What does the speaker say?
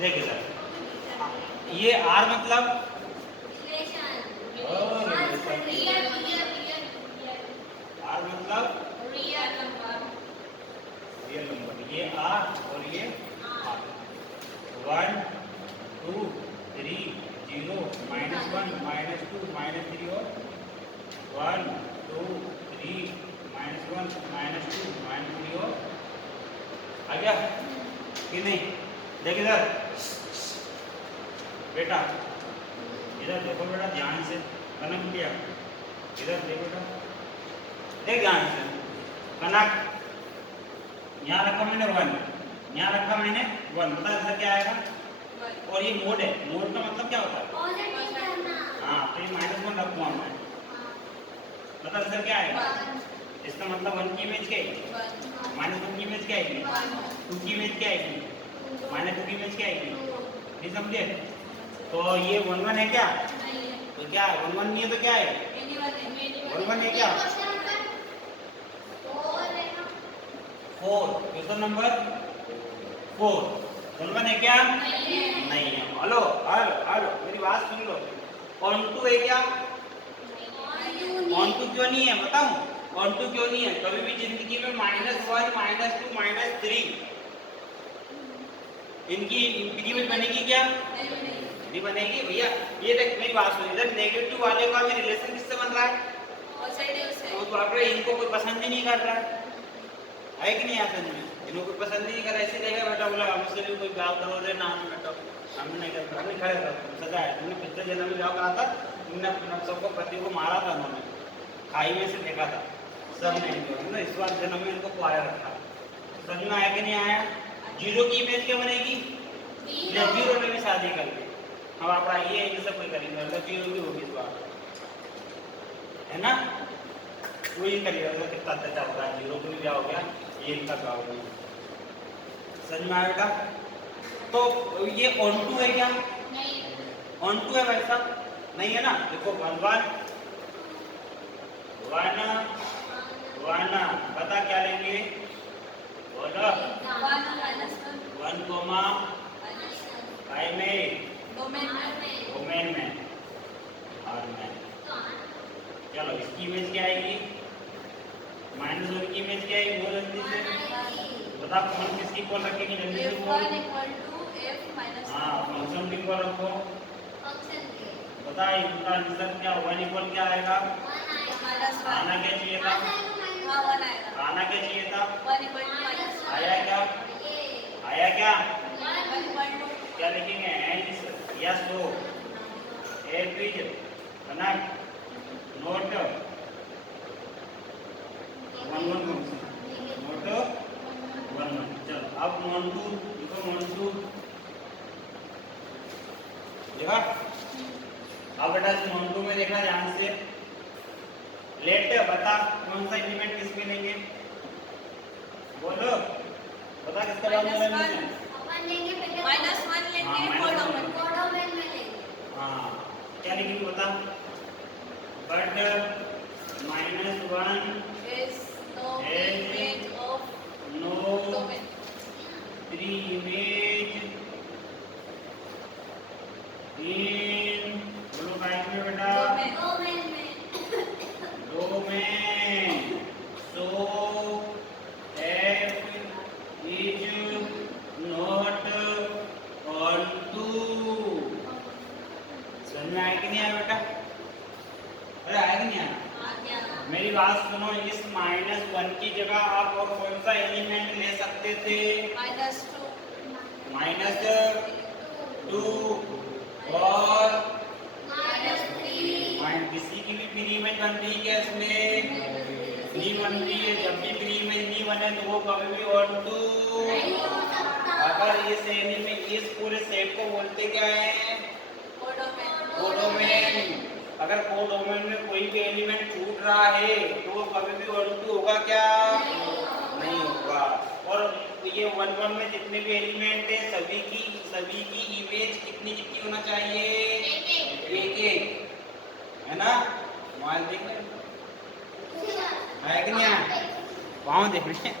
देख इधर, ये आर मतलब आर मतलब रियल नंबर, ये आर और ये आर। 1 2 3 0 -1 -2 -3 और 1 2 3 -1 -2 -3 और आ गया कि नहीं? देख इधर बेटा, इधर देखो बेटा ध्यान से, कनक लिया इधर देख बेटा, देख ध्यान से कनक, यहाँ रखा मैंने 1, यहाँ रखा मैंने 1, बता इसका क्या आएगा? और ये मोड है, मोड का मतलब क्या होता है? हाँ, तो ये -1 रखूँगा मैं, बता इसका क्या आएगा? इसका मतलब 1 की इमेज क्या आएगी? -1 की इमेज क्या आएगी? 2 की इमेज क्या आएगी? -2 की इमेज क्या आएगी? नहीं समझे? तो ये 1 1 है क्या? तो क्या है? 1 1 नहीं है तो क्या है? 1 1 है क्या? 4, क्वेश्चन नंबर 4 1 1 है क्या? नहीं है। हेलो हेलो हेलो, मेरी बात सुन लो। ऑन2 है क्या? ऑन2 क्यों नहीं है बताऊं? ऑन2 क्यों नहीं है? कभी भी जिंदगी में -1 -2 -3 इनकी इंक्रीमेंट बनेगी क्या? नहीं बनेगी भैया। ये देख मेरी बात सुन, इधर नेगेटिव वाले का भी रिलेशन किससे बन रहा है? तो आपको इनको कोई पसंद ही नहीं कर रहा है कि नहीं? आसन में इनको कोई पसंद नहीं कर रहा, ऐसे देगा बेटा बोला हमसे भी कोई गाँव दो दे ना बेटा, हमने नहीं कर, हमने खड़े था सजा है। तुमने पिछले जन्म में जाओ कहा था, तुमने अपने सबको पति को मारा था, उन्होंने खाई में से देखा था सब ने, तुमने इस बार जन्म में इनको कुआया रखा। समझ में आया कि नहीं आया? 0 की इमेज क्या बनेगी? 0 में भी शादी करके हम आप आइए ये सब कोई करेंगे, मतलब 0 की होगी इस बार, है ना? कोई करिएगा तो कितना अच्छा होगा, 0 को भी क्या हो गया, ये इनका क्या हो गया। समझ में आएगा? तो ये ऑन2 है क्या? ऑन2 है भाई साहब? नहीं है ना? देखो 1 1 1 1 बता क्या लेंगे? बोलो 1 कोमा 5 में डोमेन में और में। चलो इसकी इमेज क्या आएगी? -1 की इमेज क्या आएगी? बोल जल्दी से बता, कौन किसकी इक्वल रखेंगे जल्दी से बोल। हाँ, फंक्शन की इक्वल रखो। बता इनका आंसर क्या? 1 इक्वल क्या आएगा? आना क्या चाहिए था? आना क्या चाहिए था? आया क्या? आया क्या? क्या लिखेंगे? And yes no average connect note 1 1 note 1 1। चलो अब नॉन2 देखो, नॉन2 देखा। अब बेटा नॉन2 में देखना ध्यान से, लेट बता कौन सा एलिमेंट किस में लेंगे? बोलो बता किसका नाम लेंगे? -1 लेंगे कोडोमेन में लेंगे। हाँ क्या लिखेंगे बता? But -1 is no three image in बोलो बाइक में बेटा domain so f is not onto। समझ में आया कि नहीं आया बेटा? अरे आया कि नहीं आया? मेरी बात सुनो, इस -1 की जगह आप और कौन सा एलिमेंट ले सकते थे? -2 और किसी की भी फ्री इमेज बन रही है इसमें? फ्री बन रही है। जब भी फ्री इमेज नहीं बने तो वो कभी भी ऑन2। अगर इस एलिमेंट इस पूरे सेट को बोलते क्या है? कोडोमेन। अगर कोडोमेन में कोई भी एलिमेंट छूट रहा है तो वो कभी भी ऑन2 होगा क्या? नहीं होगा। और ये 1 1 में जितने भी एलिमेंट है सभी की इमेज कितनी होना चाहिए? एक है ना? मोबाइल देखने आया कि नहीं आया? पाँव देख रहे हैं।